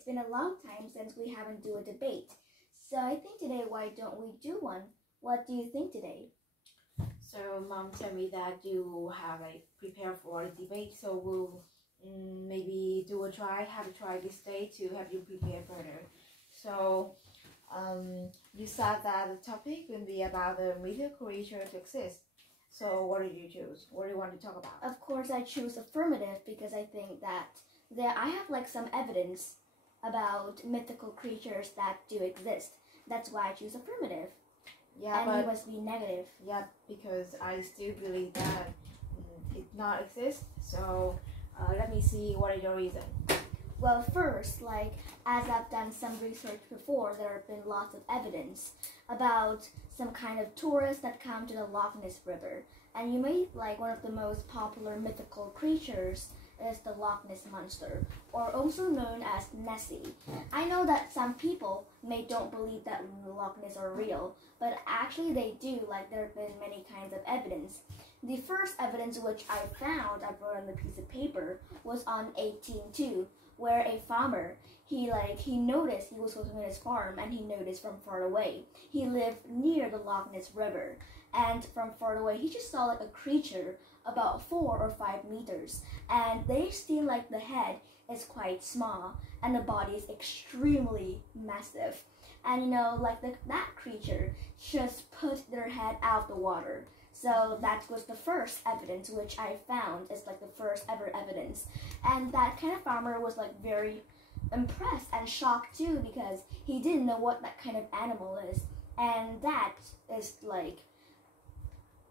it's been a long time since we haven't do a debate. So I think today, why don't we do one? What do you think today? So mom tell me that you have prepared for a debate, so we'll maybe have a try this day to have you prepare further. So you said that the topic will be about the mythical creature to exist. So what did you choose? What do you want to talk about? Of course, I choose affirmative because I think that I have some evidence about mythical creatures that do exist. That's why I choose affirmative. Yeah, and you must be negative. Yeah, because I still believe that it not exist. So let me see what is your reason. Well, first, as I've done some research before, there have been lots of evidence about some kind of tourists that come to the Loch Ness River. And you may one of the most popular mythical creatures is the Loch Ness Monster, or also known as Nessie. I know that some people don't believe that Loch Ness are real, but actually they do. There have been many kinds of evidence. The first evidence which I found, I wrote on the piece of paper, was on 1802, where a farmer, he noticed, he was working on his farm, and he noticed from far away. He lived near the Loch Ness River, and from far away, he just saw a creature about 4 or 5 meters, and they seem the head is quite small, and the body is extremely massive. And that creature just put their head out of the water. So that was the first evidence which I found is the first ever evidence. And that kind of farmer was very impressed and shocked too, because he didn't know what that kind of animal is. And that is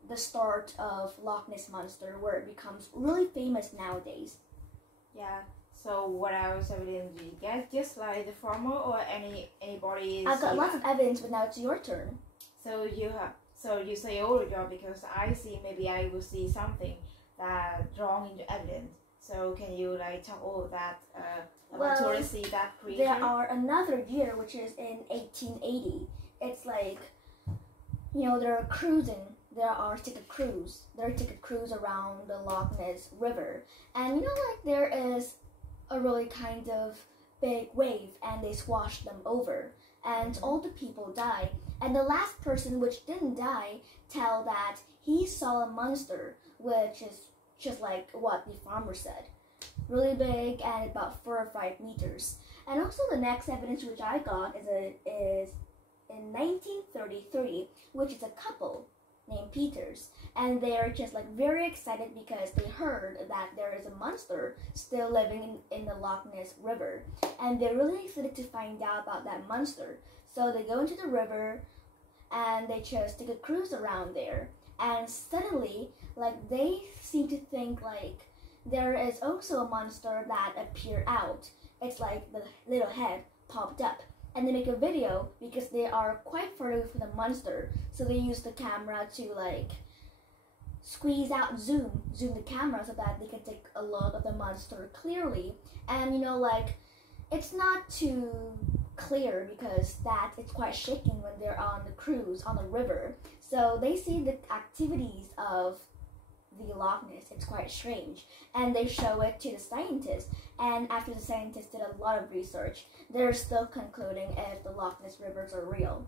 the start of Loch Ness Monster, where it becomes really famous nowadays. Yeah. So what else evidence did you get? Just the farmer or anybody? I've got lots of evidence, but now it's your turn. So you say all of your, because I see, maybe I will see something that drawn into evidence. So can you talk all of that to see that creature? There are another year which is in 1880. It's they're cruising. There are ticket cruise around the Loch Ness River, and there is a really kind of big wave, and they swash them over, and all the people die. And the last person which didn't die tell that he saw a monster, which is just what the farmer said, really big and about 4 or 5 meters. And also the next evidence which I got is in 1933, which is a couple named Peters, and they're just very excited because they heard that there is a monster still living in the Loch Ness River, and they're really excited to find out about that monster. So they go into the river and they just take a cruise around there, and suddenly they seem to think there is also a monster that appeared out. It's the little head popped up. And they make a video because they are quite far away from the monster. So they use the camera to squeeze out, zoom the camera so that they can take a look of the monster clearly. And it's not too clear because it's quite shaking when they're on the cruise on the river. So they see the activities of the Loch Ness. It's quite strange, and they show it to the scientists, and after the scientists did a lot of research, they're still concluding if the Loch Ness rivers are real.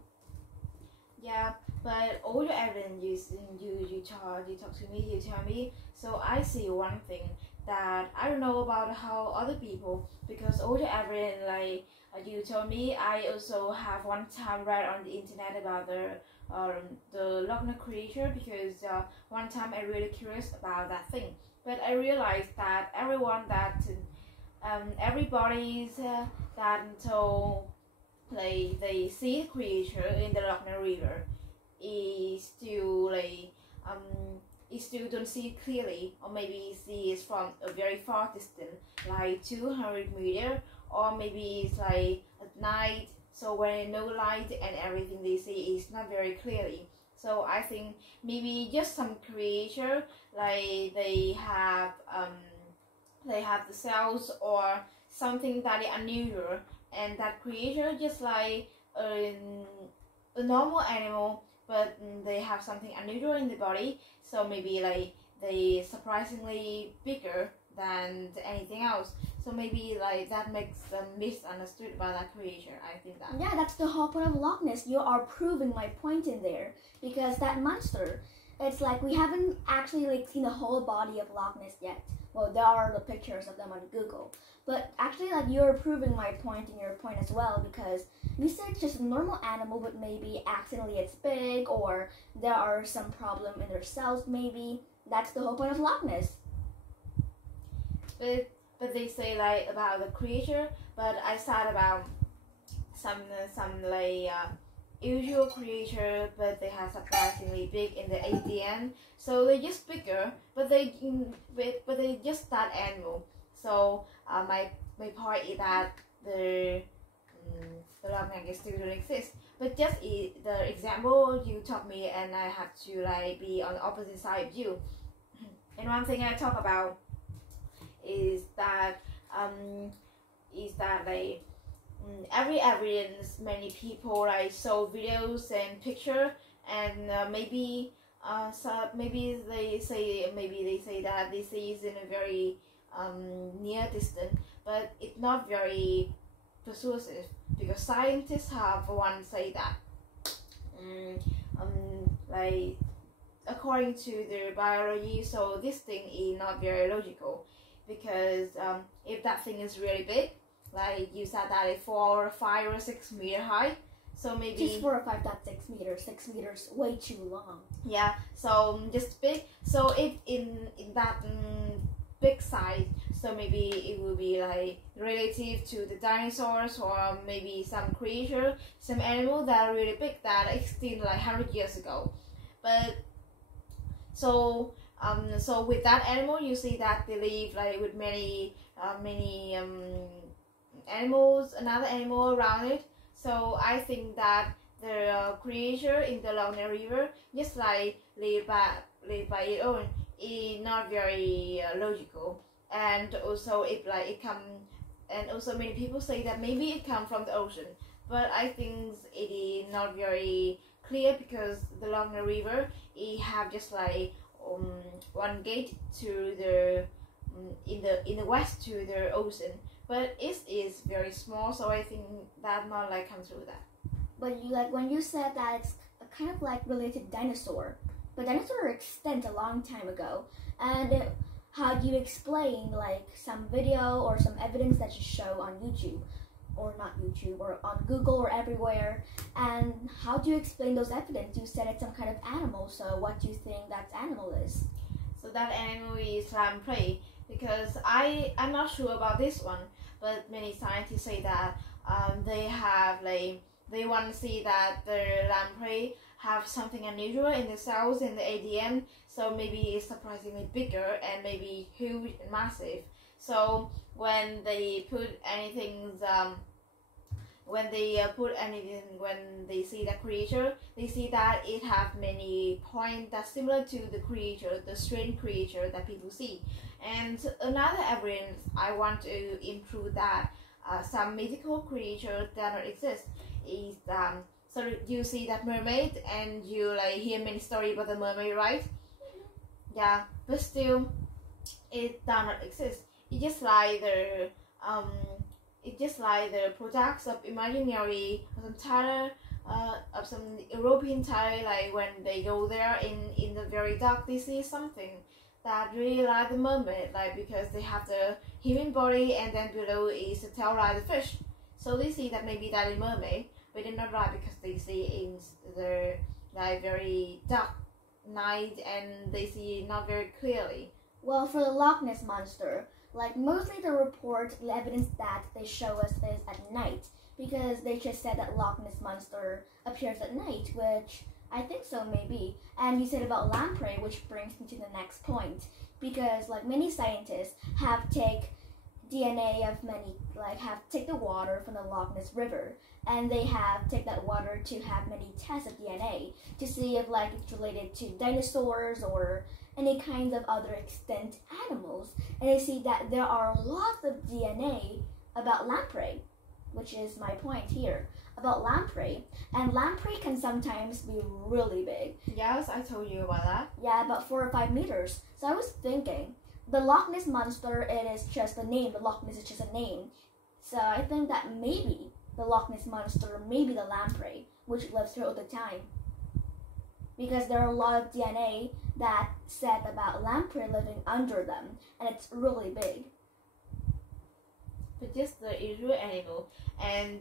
Yeah, but all the evidence you talk to me, you tell me, so I see one thing that I don't know about how other people, because all the evidence you told me, I also have one time read on the internet about the Loch Ness creature, because one time I really curious about that thing, but I realized that everybody's that told they see the creature in the Loch Ness River is still don't see it clearly, or maybe see it from a very far distance, 200 meters, or maybe it's at night. So when no light and everything they see is not very clearly. So I think maybe just some creature they have the cells or something that is unusual, and that creature just a normal animal, but they have something unusual in the body. So maybe they surprisingly bigger than anything else. So maybe like that makes them misunderstood by that creature. I think that. Yeah, that's the whole point of Loch Ness. You are proving my point in there because that monster, it's like we haven't actually like seen the whole body of Loch Ness yet. Well, there are the pictures of them on Google, but actually like you're proving my point in your point as well because you said it's just a normal animal, but maybe accidentally it's big or there are some problem in their cells. Maybe that's the whole point of Loch Ness. But they say like about the creature, but I thought about some like usual creature, but they are surprisingly big in the ADN. So they're just bigger, but they just that animal. So my point is that the Loch Ness still don't exist. But just the example you taught me, and I have to like be on the opposite side of you. And one thing I talk about is that like every evidence, many people like show videos and picture, and maybe they say that this is in a very near distance, but it's not very persuasive because scientists have one say that like according to their biology, so this thing is not very logical. Because if that thing is really big, like you said that it's 4 or 5 or 6 meter high, so maybe just 4 or 5, not 6 meters. 6 meters way too long. Yeah, so just big. So if in that big size, so maybe it will be like relative to the dinosaurs or maybe some creature, some animal that are really big that extinct like 100 years ago. But so with that animal, you see that they live like with many animals, another animal around it. So I think that the creature in the Loch Ness River just like live by its own is not very logical. And also it come, and also many people say that maybe it come from the ocean. But I think it is not very clear because the Loch Ness River it have just like one gate to the in the west to the ocean, but it is very small, so I think that not like come through that. But you like when you said that it's kind of like related to dinosaur, but dinosaurs were extinct a long time ago, and how do you explain like some video or some evidence that you show on YouTube? Or not YouTube, or on Google or everywhere, and how do you explain those evidence? You said it's some kind of animal, so what do you think that animal is? So that animal is lamprey, because I'm not sure about this one, but many scientists say that they have like they want to see that the lamprey have something unusual in the cells in the ADN, so maybe it's surprisingly bigger and maybe huge and massive. So when they put anything, when they see the creature, they see that it have many points that's similar to the creature, the strange creature that people see. And another evidence I want to improve that some mythical creature that don't exist is so you see that mermaid and you like hear many stories about the mermaid, right? Yeah, but still it does not exist. It's just like the products of imaginary of some European tire, like when they go there in the very dark, they see something that really like the mermaid, like because they have the human body and then below is the tail like the fish. So they see that maybe that is mermaid, but they're not right because they see in the like very dark night and they see not very clearly. Well, for the Loch Ness monster, like mostly the report, the evidence that they show us is at night, because they just said that Loch Ness monster appears at night, which I think so maybe. And you said about lamprey, which brings me to the next point, because like many scientists have take DNA of many, like have take the water from the Loch Ness River, and they have take that water to have many tests of DNA to see if like it's related to dinosaurs or any kinds of other extinct animals, and they see that there are lots of DNA about lamprey, which is my point here about lamprey. And lamprey can sometimes be really big. Yes, I told you about that. Yeah, about 4 or 5 meters. So I was thinking, the Loch Ness monster, it is just a name. The Loch Ness is just a name. So I think that maybe the Loch Ness monster may be the lamprey, which lives here all the time. Because there are a lot of DNA that said about lamprey living under them, and it's really big. But just the usual animal, and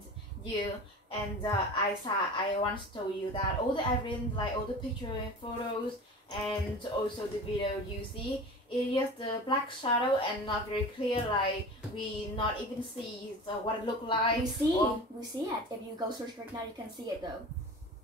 I once told you that all the evidence, like all the picture, photos, and also the video you see, it's just the black shadow and not very clear. Like we not even see what it look like. We see it. If you go search right now, you can see it though.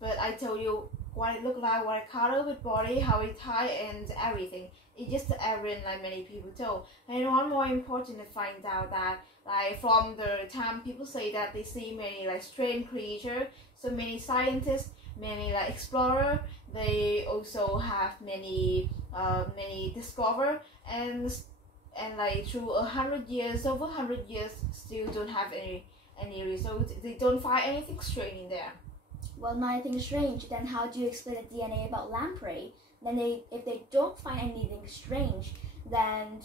But I told you what it look like, what it color with body, how it tie, and everything. It's just the evidence like many people told. And one more important to find out that like from the time people say that they see many like strange creature, so many scientists, many like explorer, they also have many discover, and like through 100 years, over 100 years, still don't have any results. They don't find anything strange in there. Well, not anything strange. Then how do you explain the DNA about lamprey? Then if they don't find anything strange, then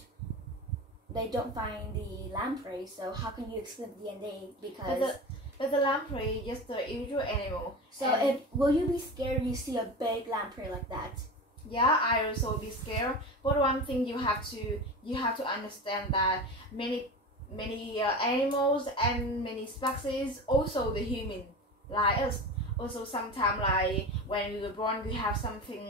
they don't find the lamprey. So how can you explain the DNA? Because but the lamprey is just the usual animal. So will you be scared if you see a big lamprey like that? Yeah, I also be scared. But one thing you have to understand that many animals and many species, also the human like us. Also sometimes like when we were born, we have something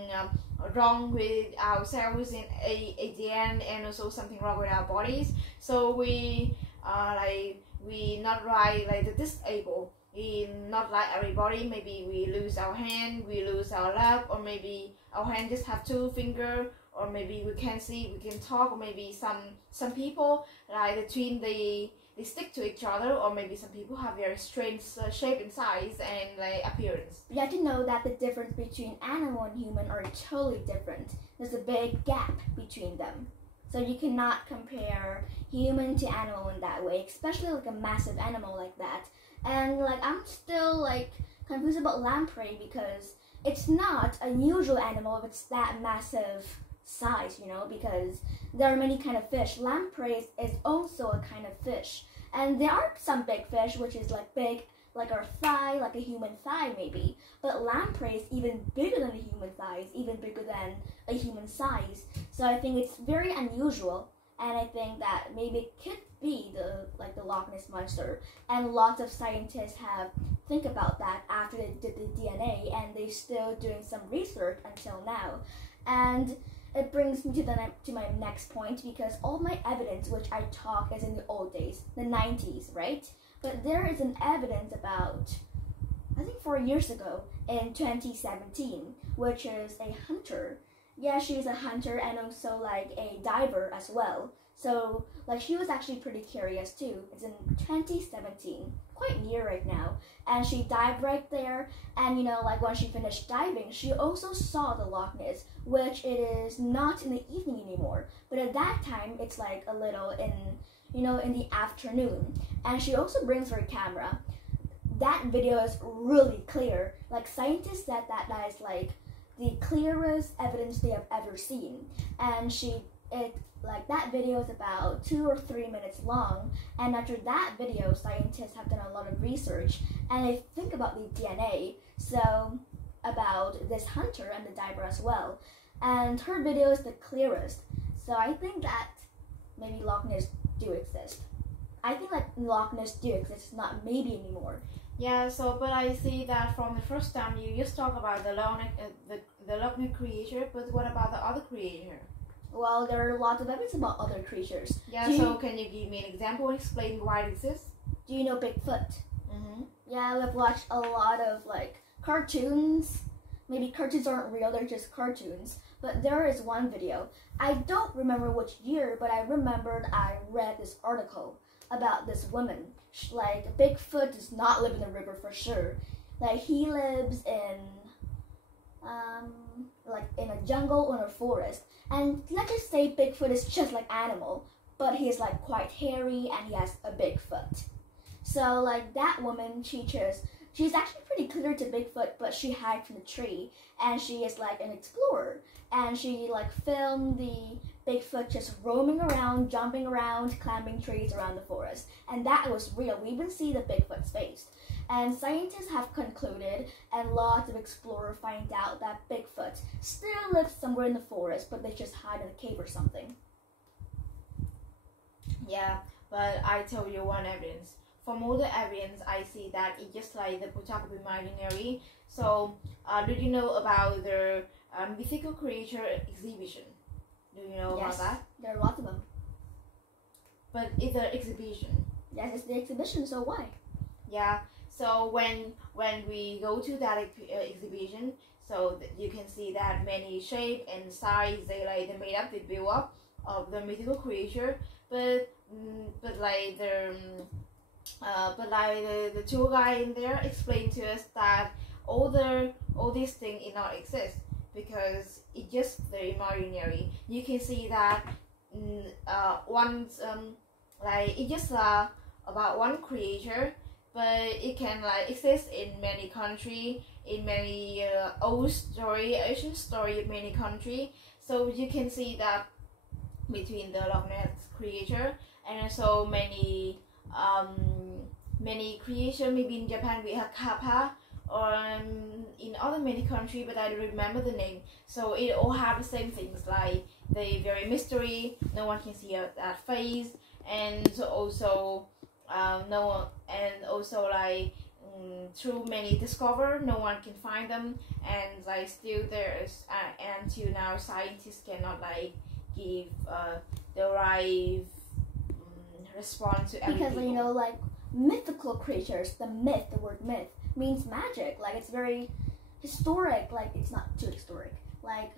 wrong with ourselves in ADN, and also something wrong with our bodies. So we not like the disabled. We not like everybody. Maybe we lose our hand, we lose our leg, or maybe our hand just have 2 fingers, or maybe we can see, we can talk, or maybe some people like the twin they stick to each other, or maybe some people have very strange shape and size and like appearance. You have to know that the difference between animal and human are totally different. There's a big gap between them. So you cannot compare human to animal in that way, especially like a massive animal like that. And like I'm still like confused about lamprey because it's not a usual animal if it's that massive size, you know, because there are many kind of fish. Lamprey is also a kind of fish. And there are some big fish which is like big, like our thigh, like a human thigh maybe. But lamprey is even bigger than a human thigh, even bigger than a human size. So I think it's very unusual, and I think that maybe it could be the Loch Ness monster. And lots of scientists have think about that after they did the DNA, and they're still doing some research until now. And it brings me to my next point, because all my evidence which I talk is in the old days, the 90s, right? But there is an evidence about, I think 4 years ago, in 2017, which is a hunter. Yeah, she's a hunter and also like a diver as well. So like she was actually pretty curious too. It's in 2017, quite near right now. And she dived right there, and you know, like when she finished diving, she also saw the Loch Ness, which it is not in the evening anymore. But at that time, it's like a little in, you know, in the afternoon. And she also brings her camera. That video is really clear. Like scientists said that is like the clearest evidence they have ever seen. And that video is about 2 or 3 minutes long, and after that video, scientists have done a lot of research, and they think about the DNA, so about this hunter and the diver as well, and her video is the clearest. So I think that maybe Loch Ness do exist. I think like Loch Ness do exist, not maybe anymore. Yeah, so but I see that from the first time you just talk about the Loch Ness creature, but what about the other creature? Well, there are lots of evidence about other creatures. Yeah, so can you give me an example and explain why it exists? Do you know Bigfoot? Mm-hmm. Yeah, I've watched a lot of like cartoons. Maybe cartoons aren't real, they're just cartoons. But there is one video. I don't remember which year, but I remembered I read this article about this woman. Like, Bigfoot does not live in the river for sure. Like, he lives in in a jungle or a forest. And let's just say Bigfoot is just like animal, but he's like quite hairy and he has a big foot. So like that woman, she's actually pretty clear to Bigfoot, but she hides from the tree, and she is like an explorer, and she like filmed the Bigfoot just roaming around, jumping around, climbing trees around the forest. And that was real. We even see the Bigfoot's face. And scientists have concluded, and lots of explorers find out that Bigfoot still lives somewhere in the forest, but they just hide in a cave or something. Yeah, but I tell you one evidence. From all the evidence, I see that it's just like the photography imaginary. So, do you know about the mythical creature exhibition? Do you know about that? There are lots of them. But it's an exhibition. Yes, it's the exhibition, so why? Yeah, so when we go to that exhibition, so you can see that many shape and size they made up, they build up of the mythical creature, but like the tour guide in there explained to us that all these things it not exist because it's just the imaginary. You can see that it's just about one creature, but it can exist in many country, in many ancient story of many country. So you can see that between the Loch Ness creature and also many creation. Maybe in Japan we have kappa, or in other many country, but I don't remember the name. So it all have the same things, like they very mystery. No one can see that face, and also no one, and also through many discover, no one can find them, and still there's until now scientists cannot give the right response to every because people. Mythical creatures, the word myth means magic. It's very historic. It's not too historic.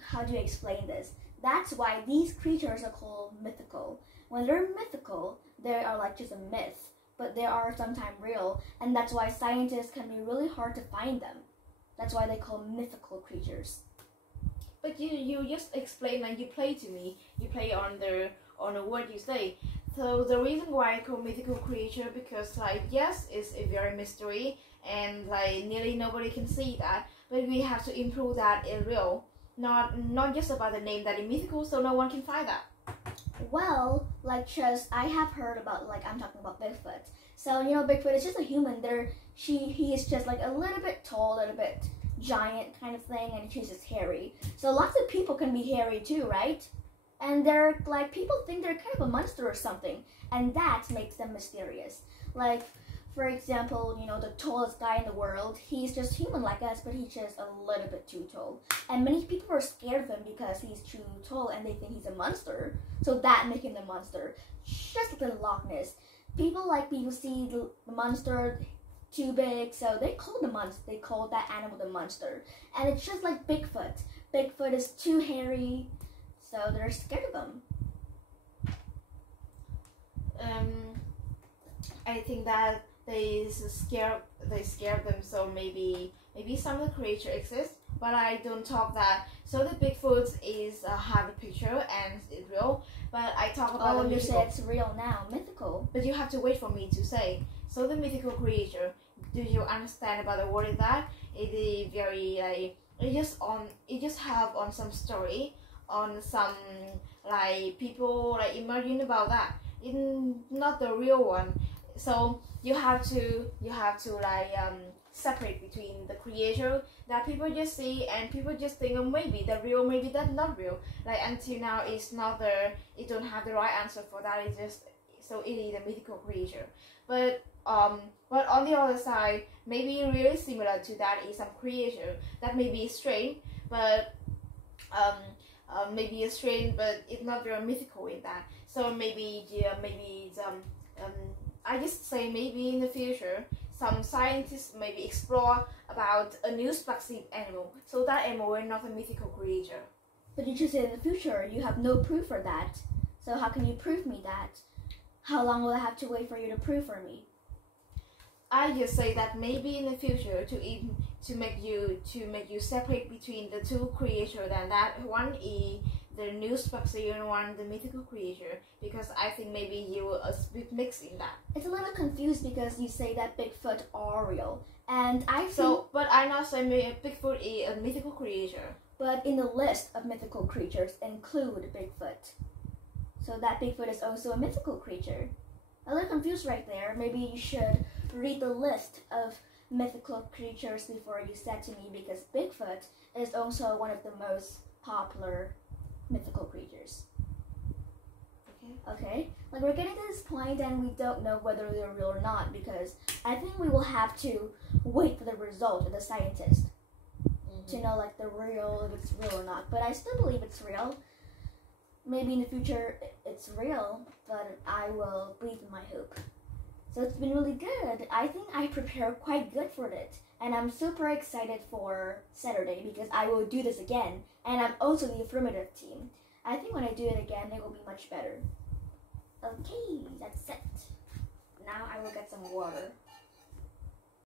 How do you explain this? That's why these creatures are called mythical. When they're mythical, they are just a myth, but they are sometimes real, and that's why scientists can be really hard to find them. That's why they call mythical creatures. But you just explain, you play to me. You play on the word you say. So the reason why I call mythical creature, because yes, it's a very mystery, and nearly nobody can see that. But we have to improve that in real, not just about the name that is mythical, so no one can find that. Well, I have heard about, I'm talking about Bigfoot. So, Bigfoot is just a human. He is just a little bit tall, a little bit giant kind of thing, and he's just hairy. So lots of people can be hairy too, right? And they're, people think they're kind of a monster or something, and that makes them mysterious. For example, the tallest guy in the world, he's just human like us, but he's just a little bit too tall. And many people are scared of him because he's too tall and they think he's a monster. So that makes him the monster. Just like the Loch Ness. People see the monster too big, so they call that animal the monster. And it's just like Bigfoot. Bigfoot is too hairy, so they're scared of him. I think that they scare them, so maybe some of the creature exists, but I don't talk that. So the Bigfoot is have a picture and it's real, but I talk about the mythical. You say it's real now, mythical. But you have to wait for me to say. So the mythical creature, do you understand about the word? Is that it is very it just have on some story, on some people imagine about that. It's not the real one. So you have to separate between the creator that people just see and people just think, oh, maybe they're real, maybe that's not real. Until now, it's not it don't have the right answer for that. It's just so it is a mythical creature. But on the other side, maybe really similar to that is some creature that may be strange, but maybe a strange, but it's not very mythical in that. So maybe it's I just say maybe in the future, some scientists maybe explore about a new species animal. So that animal is not a mythical creature. But you just said in the future, you have no proof for that. So how can you prove me that? How long will I have to wait for you to prove for me? I just say that maybe in the future to make you separate between the two creatures, and that one is the new species and one the mythical creature, because I think maybe you were a bit mixed in that. It's a little confused because you say that Bigfoot are real, and I think... So, but I not say Bigfoot is a mythical creature. But in the list of mythical creatures include Bigfoot. So that Bigfoot is also a mythical creature. A little confused right there. Maybe you should read the list of mythical creatures before you said to me, because Bigfoot is also one of the most popular mythical creatures. Okay? Like, we're getting to this point and we don't know whether they're real or not, because I think we will have to wait for the result of the scientist to know, like, if it's real or not. But I still believe it's real. Maybe in the future it's real, but I will believe in my hope. So it's been really good. I think I prepared quite good for it. And I'm super excited for Saturday because I will do this again. And I'm also the affirmative team. I think when I do it again, it will be much better. Okay, that's it. Now I will get some water.